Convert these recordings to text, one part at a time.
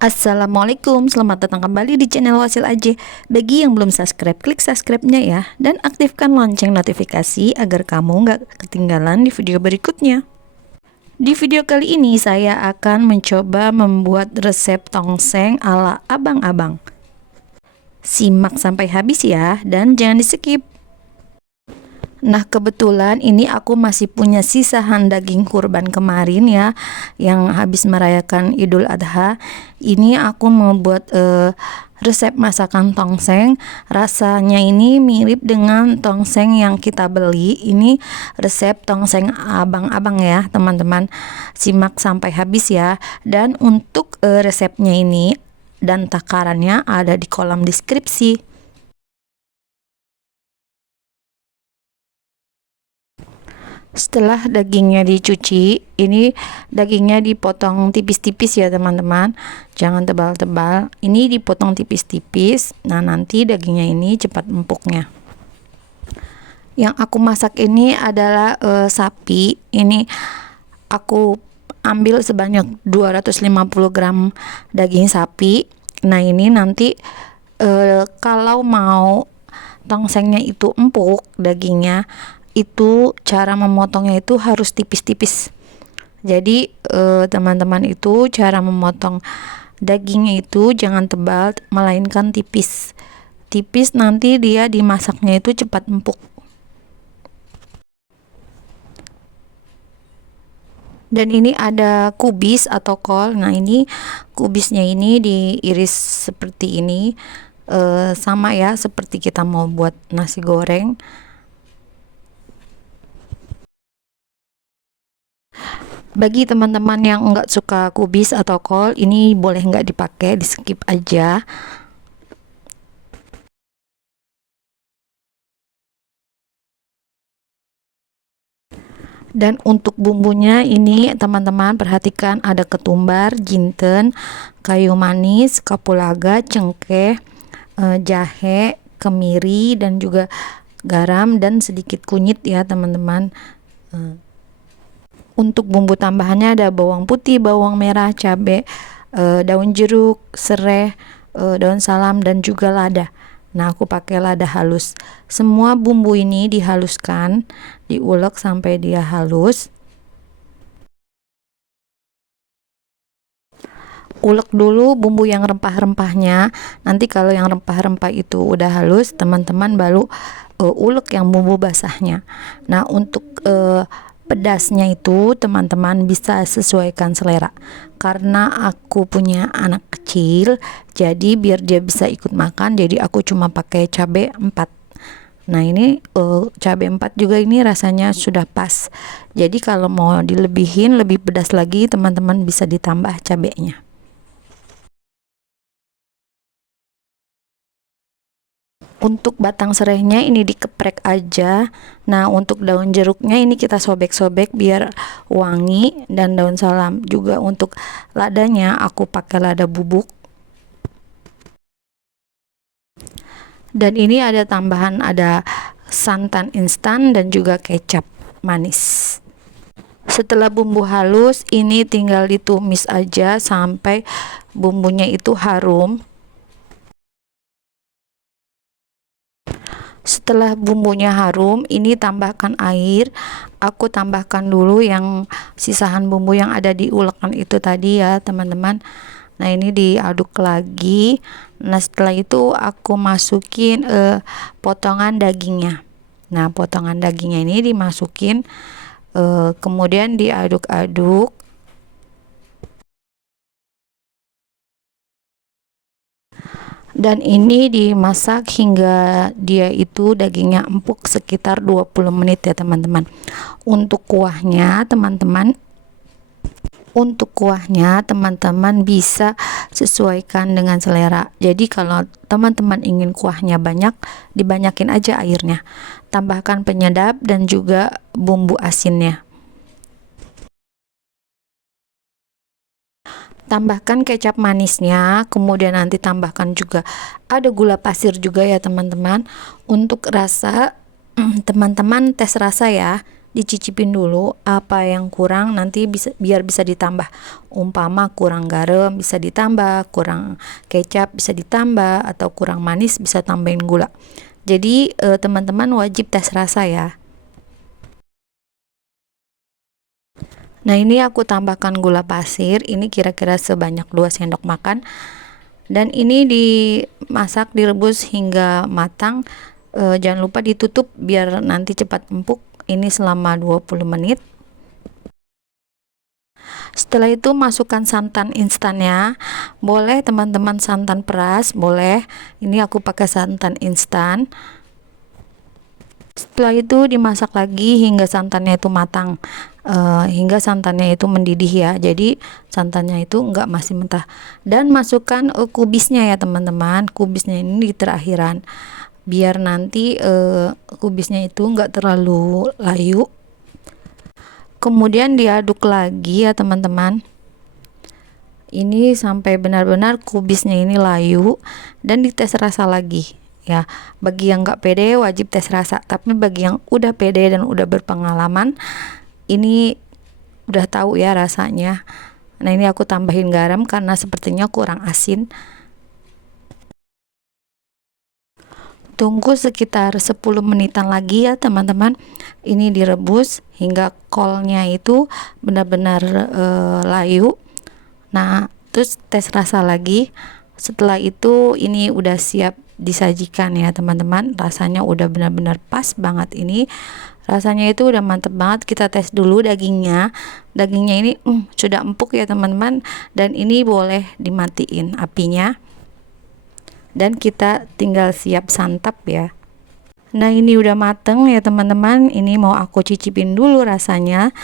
Assalamualaikum, selamat datang kembali di channel Wasil Aja. Bagi yang belum subscribe, klik subscribe-nya ya. Dan aktifkan lonceng notifikasi agar kamu nggak ketinggalan di video berikutnya. Di video kali ini saya akan mencoba membuat resep tongseng ala abang-abang. Simak sampai habis ya, dan jangan di skip. Nah, kebetulan ini aku masih punya sisahan daging kurban kemarin ya, yang habis merayakan Idul Adha. Ini aku mau buat resep masakan tongseng. Rasanya ini mirip dengan tongseng yang kita beli. Ini resep tongseng abang-abang ya teman-teman. Simak sampai habis ya. Dan untuk resepnya ini dan takarannya ada di kolom deskripsi. Setelah dagingnya dicuci, ini dagingnya dipotong tipis-tipis ya teman-teman, jangan tebal-tebal. Ini dipotong tipis-tipis. Nah, nanti dagingnya ini cepat empuknya. Yang aku masak ini adalah sapi. Ini aku ambil sebanyak 250 gram daging sapi. Nah, ini nanti kalau mau tongsengnya itu empuk dagingnya, itu cara memotongnya itu harus tipis-tipis. Jadi teman-teman itu cara memotong dagingnya itu jangan tebal, melainkan tipis. Tipis, nanti dia dimasaknya itu cepat empuk. Dan ini ada kubis atau kol. Nah, ini kubisnya ini diiris seperti ini, sama ya seperti kita mau buat nasi goreng. Bagi teman-teman yang nggak suka kubis atau kol, ini boleh nggak dipakai, di skip aja. Dan untuk bumbunya ini teman-teman perhatikan, ada ketumbar, jinten, kayu manis, kapulaga, cengkeh, jahe, kemiri, dan juga garam dan sedikit kunyit ya teman-teman. Untuk bumbu tambahannya ada bawang putih, bawang merah, cabai, daun jeruk, serai, daun salam, dan juga lada. Nah, aku pakai lada halus. Semua bumbu ini dihaluskan, diulek sampai dia halus. Ulek dulu bumbu yang rempah-rempahnya. Nanti kalau yang rempah-rempah itu udah halus, teman-teman baru ulek yang bumbu basahnya. Nah, untuk pedasnya itu teman-teman bisa sesuaikan selera. Karena aku punya anak kecil, jadi biar dia bisa ikut makan, jadi aku cuma pakai cabai 4. Nah, ini cabai 4 juga ini rasanya sudah pas. Jadi kalau mau dilebihin, lebih pedas lagi, teman-teman bisa ditambah cabainya. Untuk batang serainya ini dikeprek aja. Nah, untuk daun jeruknya ini kita sobek-sobek biar wangi, dan daun salam juga. Untuk ladanya aku pakai lada bubuk. Dan ini ada tambahan, ada santan instan dan juga kecap manis. Setelah bumbu halus, ini tinggal ditumis aja sampai bumbunya itu harum. Setelah bumbunya harum, ini tambahkan air. Aku tambahkan dulu yang sisahan bumbu yang ada di ulekan itu tadi ya teman-teman. Nah, ini diaduk lagi. Nah, setelah itu aku masukin potongan dagingnya. Nah, potongan dagingnya ini dimasukin, kemudian diaduk-aduk. Dan ini dimasak hingga dia itu dagingnya empuk sekitar 20 menit ya teman-teman. Untuk kuahnya teman-teman bisa sesuaikan dengan selera. Jadi kalau teman-teman ingin kuahnya banyak, dibanyakin aja airnya. Tambahkan penyedap dan juga bumbu asinnya. Tambahkan kecap manisnya, kemudian nanti tambahkan juga ada gula pasir juga ya teman-teman. Untuk rasa, teman-teman tes rasa ya. dicicipin dulu apa yang kurang, nanti biar bisa ditambah. Umpama kurang garam bisa ditambah, kurang kecap bisa ditambah, atau kurang manis bisa tambahin gula. Jadi teman-teman wajib tes rasa ya. Nah, ini aku tambahkan gula pasir, ini kira-kira sebanyak 2 sendok makan. Dan ini dimasak, direbus hingga matang. Jangan lupa ditutup biar nanti cepat empuk. Ini selama 20 menit. Setelah itu masukkan santan instannya. Boleh teman-teman santan peras, boleh. Ini aku pakai santan instan. Setelah itu dimasak lagi hingga santannya itu matang, hingga santannya itu mendidih ya. Jadi santannya itu enggak masih mentah. Dan masukkan kubisnya ya teman-teman. Kubisnya ini di terakhiran, biar nanti kubisnya itu enggak terlalu layu. Kemudian diaduk lagi ya teman-teman. Ini sampai benar-benar kubisnya ini layu, dan dites rasa lagi ya. Bagi yang nggak pede wajib tes rasa, tapi bagi yang udah pede dan udah berpengalaman, ini udah tahu ya rasanya. Nah, ini aku tambahin garam karena sepertinya kurang asin. Tunggu sekitar 10 menitan lagi ya teman-teman. Ini direbus hingga kolnya itu benar-benar layu. Nah, terus tes rasa lagi. Setelah itu ini udah siap disajikan ya teman-teman. Rasanya udah benar-benar pas banget ini. Rasanya itu udah mantep banget. Kita tes dulu dagingnya. Dagingnya ini sudah empuk ya teman-teman. Dan ini boleh dimatiin apinya. Dan kita tinggal siap santap ya. Nah, ini udah mateng ya teman-teman. Ini mau aku cicipin dulu rasanya.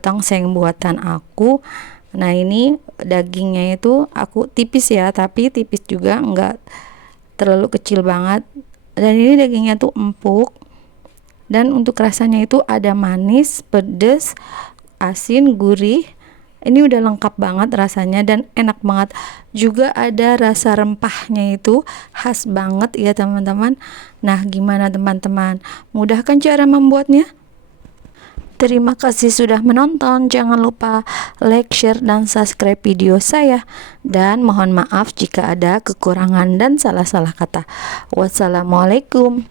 Tongseng buatan aku. Nah, ini dagingnya itu aku tipis ya, tapi tipis juga, enggak terlalu kecil banget. Dan ini dagingnya tuh empuk. Dan untuk rasanya itu ada manis, pedas, asin, gurih. Ini udah lengkap banget rasanya dan enak banget. Juga ada rasa rempahnya itu khas banget ya teman-teman. Nah, gimana teman-teman? Mudah kan cara membuatnya? Terima kasih sudah menonton. Jangan lupa like, share, dan subscribe video saya. Dan mohon maaf jika ada kekurangan dan salah-salah kata. Wassalamualaikum.